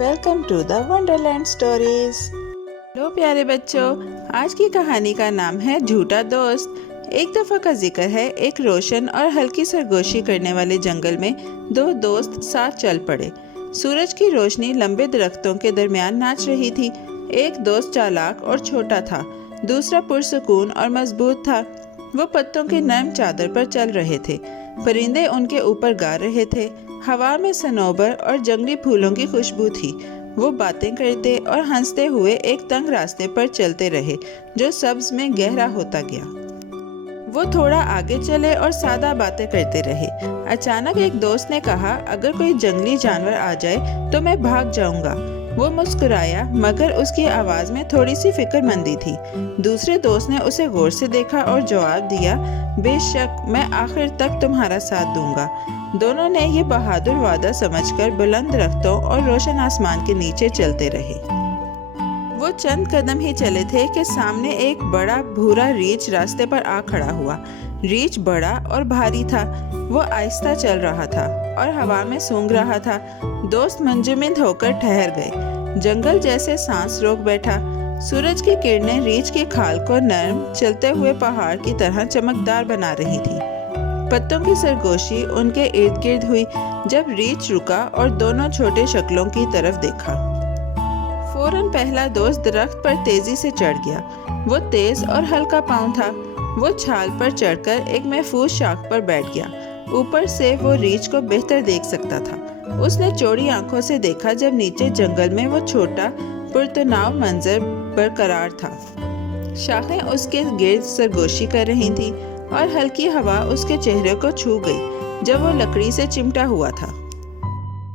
Welcome to the wonderland stories. لو پیارے بچوں، آج کی کہانی کا نام ہے جھوٹا دوست۔ ایک دفعہ کا ذکر ہے، ایک روشن اور ہلکی سرگوشی کرنے والے جنگل میں دو دوست ساتھ چل پڑے۔ سورج کی روشنی لمبے درختوں کے درمیان ناچ رہی تھی۔ ایک دوست چالاک اور چھوٹا تھا، دوسرا پرسکون اور مضبوط تھا۔ وہ پتوں کی نرم چادر پر چل رہے تھے، پرندے ان کے اوپر گا رہے تھے، ہوا میں صنوبر اور جنگلی پھولوں کی خوشبو تھی۔ وہ باتیں کرتے اور ہنستے ہوئے ایک تنگ راستے پر چلتے رہے جو سبز میں گہرا ہوتا گیا۔ وہ تھوڑا آگے چلے اور سادہ باتیں کرتے رہے۔ اچانک ایک دوست نے کہا، اگر کوئی جنگلی جانور آ جائے تو میں بھاگ جاؤں گا۔ وہ مسکرایا، مگر اس کی آواز میں تھوڑی سی فکر مندی تھی۔ دوسرے دوست نے اسے غور سے دیکھا اور جواب دیا، بے شک میں آخر تک تمہارا ساتھ دوں گا۔ دونوں نے یہ بہادر وعدہ سمجھ کر بلند درختوں اور روشن آسمان کے نیچے چلتے رہے۔ وہ چند قدم ہی چلے تھے کہ سامنے ایک بڑا بھورا ریچھ راستے پر آ کھڑا ہوا۔ ریچھ بڑا اور بھاری تھا، وہ آہستہ چل رہا تھا اور ہوا میں سونگھ رہا تھا۔ دوست منجمد ہو کر ٹھہر گئے۔ جنگل جیسے سانس روک بیٹھا۔ سورج کی کرنیں ریچھ کی کھال کو نرم چلتے ہوئے پہاڑ کی طرح چمکدار بنا رہی تھی۔ پتوں کی سرگوشی ان کے ارد گرد ہوئی جب ریچھ رکا اور دونوں چھوٹے شکلوں کی طرف دیکھا۔ فوراً پہلا دوست درخت پر تیزی سے چڑھ گیا۔ وہ تیز اور ہلکا پاؤں تھا۔ وہ چھال پر چڑھ کر ایک محفوظ شاخ پر بیٹھ گیا۔ اوپر سے وہ ریچھ کو بہتر دیکھ سکتا تھا۔ اس نے چوڑی آنکھوں سے دیکھا جب نیچے جنگل میں وہ چھوٹا پرتناؤ منظر برقرار تھا۔ شاخیں اس کے گرد سرگوشی کر رہی تھیں اور ہلکی ہوا اس کے چہرے کو چھو گئی جب وہ لکڑی سے چمٹا ہوا تھا۔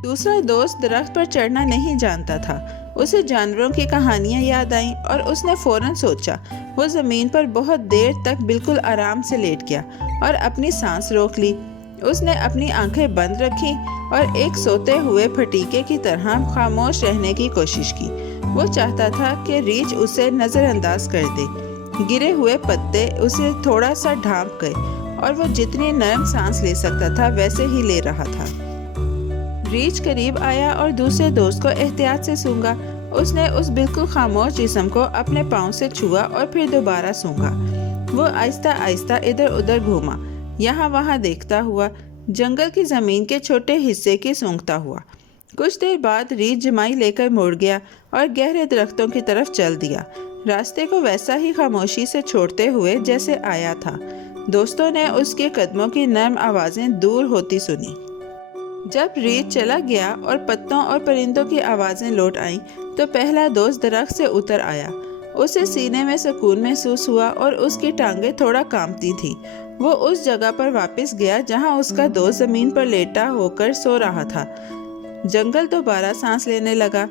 دوسرا دوست درخت پر چڑھنا نہیں جانتا تھا۔ اسے جانوروں کی کہانیاں یاد آئیں اور اس نے فوراً سوچا۔ وہ زمین پر بہت دیر تک بالکل آرام سے لیٹ گیا اور اپنی سانس روک لی۔ اس نے اپنی آنکھیں بند رکھیں اور ایک سوتے ہوئے پھٹیکے کی طرح خاموش رہنے کی کوشش کی۔ وہ چاہتا تھا کہ ریچھ اسے نظر انداز کر دے۔ گرے ہوئے پتے اسے تھوڑا سا ڈھانپ گئے اور وہ جتنی نرم سانس لے سکتا تھا ویسے ہی لے رہا تھا۔ ریچھ قریب آیا اور دوسرے دوست کو احتیاط سے سونگھا۔ اس نے اس بالکل خاموش جسم کو اپنے پاؤں سے چھوا اور پھر دوبارہ سونگھا۔ وہ آہستہ آہستہ ادھر ادھر گھوما، یہاں وہاں دیکھتا ہوا، جنگل کی زمین کے چھوٹے حصے کی سونگھتا ہوا۔ کچھ دیر بعد ریچھ جمائی لے کر مڑ گیا اور گہرے درختوں کی طرف چل دیا، راستے کو ویسا ہی خاموشی سے چھوڑتے ہوئے جیسے آیا تھا۔ دوستوں نے اس کے قدموں کی نرم آوازیں دور ہوتی سنی۔ جب ریچھ چلا گیا اور پتوں اور پرندوں کی آوازیں لوٹ آئیں تو پہلا دوست درخت سے اتر آیا۔ اسے سینے میں سکون محسوس ہوا اور اس کی ٹانگیں تھوڑا کانپتی تھیں۔ وہ اس جگہ پر واپس گیا جہاں اس کا دوست زمین پر لیٹا ہو کر سو رہا تھا۔ جنگل دوبارہ سانس لینے لگا۔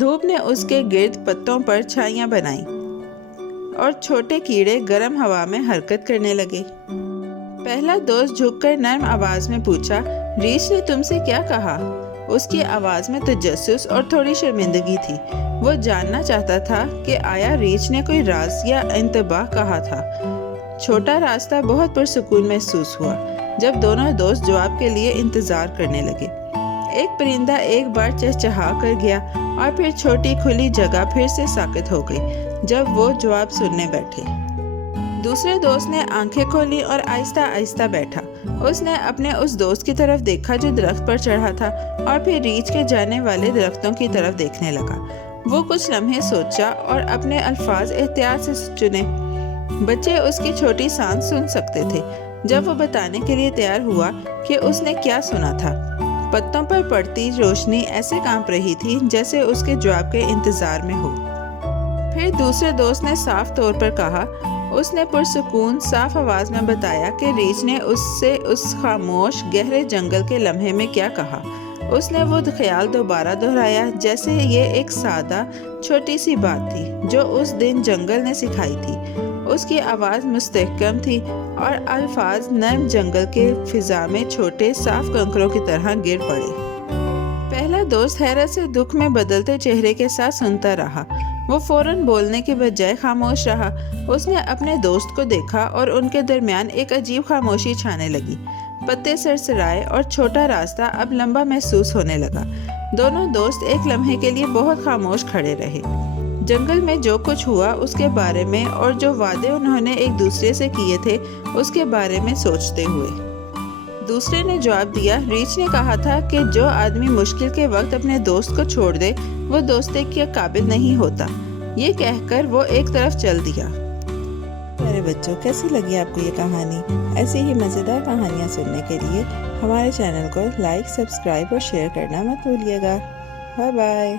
دھوپ نے اس کے گرد پتوں پر چھائیاں بنائیں اور چھوٹے کیڑے گرم ہوا میں حرکت کرنے لگے۔ پہلا دوست جھک کر نرم آواز میں پوچھا، ریچھ نے تم سے کیا کہا؟ اس کی آواز میں تجسس اور تھوڑی شرمندگی تھی۔ وہ جاننا چاہتا تھا کہ آیا ریچھ نے کوئی راز یا انتباہ کہا تھا۔ چھوٹا راستہ بہت پرسکون محسوس ہوا جب دونوں دوست جواب کے لیے انتظار کرنے لگے۔ ایک پرندہ ایک بار چہچہا کر گیا اور پھر چھوٹی کھلی جگہ پھر سے ساکت ہو گئی جب وہ جواب سننے بیٹھے۔ دوسرے دوست نے آنکھیں کھولی اور آہستہ آہستہ بیٹھا۔ اس نے اپنے اس دوست کی طرف دیکھا جو درخت پر چڑھا تھا اور پھر ریچھ کے جانے والے درختوں کی طرف دیکھنے لگا۔ وہ کچھ لمحے سوچا اور اپنے الفاظ احتیاط سے چنے۔ بچے اس کی چھوٹی سانس سن سکتے تھے جب وہ بتانے کے لیے تیار ہوا کہ اس نے کیا سنا تھا۔ پتوں پر پڑتی روشنی ایسے کانپ رہی تھی جیسے اس کے جواب کے انتظار میں ہو۔ پھر دوسرے دوست نے صاف طور پر کہا۔ اس نے پرسکون صاف آواز میں بتایا کہ ریچھ نے اس سے اس خاموش گہرے جنگل کے لمحے میں کیا کہا۔ اس نے وہ خیال دوبارہ دہرایا جیسے یہ ایک سادہ چھوٹی سی بات تھی جو اس دن جنگل نے سکھائی تھی۔ اس کی آواز مستحکم تھی اور الفاظ نرم جنگل کے فضا میں چھوٹے صاف کنکروں کی طرح گر پڑے۔ پہلا دوست حیرت سے دکھ میں بدلتے چہرے کے ساتھ سنتا رہا۔ وہ فوراً بولنے کے بجائے خاموش رہا۔ اس نے اپنے دوست کو دیکھا اور ان کے درمیان ایک عجیب خاموشی چھانے لگی۔ پتے سرسرائے اور چھوٹا راستہ اب لمبا محسوس ہونے لگا۔ دونوں دوست ایک لمحے کے لیے بہت خاموش کھڑے رہے، جنگل میں جو کچھ ہوا اس کے بارے میں اور جو وعدے انہوں نے ایک دوسرے سے کیے تھے اس کے بارے میں سوچتے ہوئے۔ دوسرے نے جواب دیا، ریچھ نے کہا تھا کہ جو آدمی مشکل کے وقت اپنے دوست کو چھوڑ دے وہ دوستی کے قابل نہیں ہوتا۔ یہ کہہ کر وہ ایک طرف چل دیا۔ میرے بچوں، کیسی لگی آپ کو یہ کہانی؟ ایسی ہی مزیدار کہانیاں سننے کے لیے ہمارے چینل کو لائک، سبسکرائب اور شیئر کرنا مت بھولیے گا۔ Bye bye.